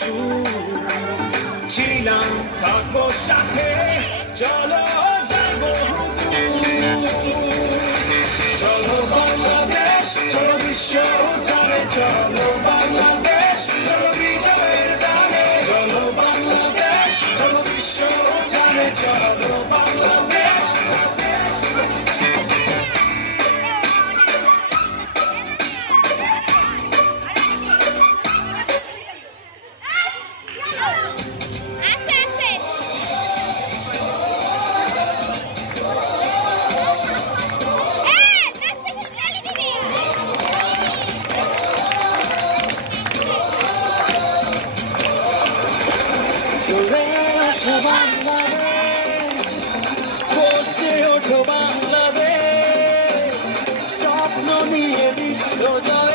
সুর ছিলাম থাকবো সাথে চলো যাবো চলো বাংলাদেশ চলো বিশ্ব উঠানে চলো বাংলাদেশ চলো বিজয়ের গানে চলো বাংলাদেশ চলো বিশ্ব উঠানে চলো বাংলাদেশ চলে ওঠো বাংলাদেশ, গর্জে ওঠো বাংলাদেশ, স্বপ্ন নিয়ে বিশ্ব জয়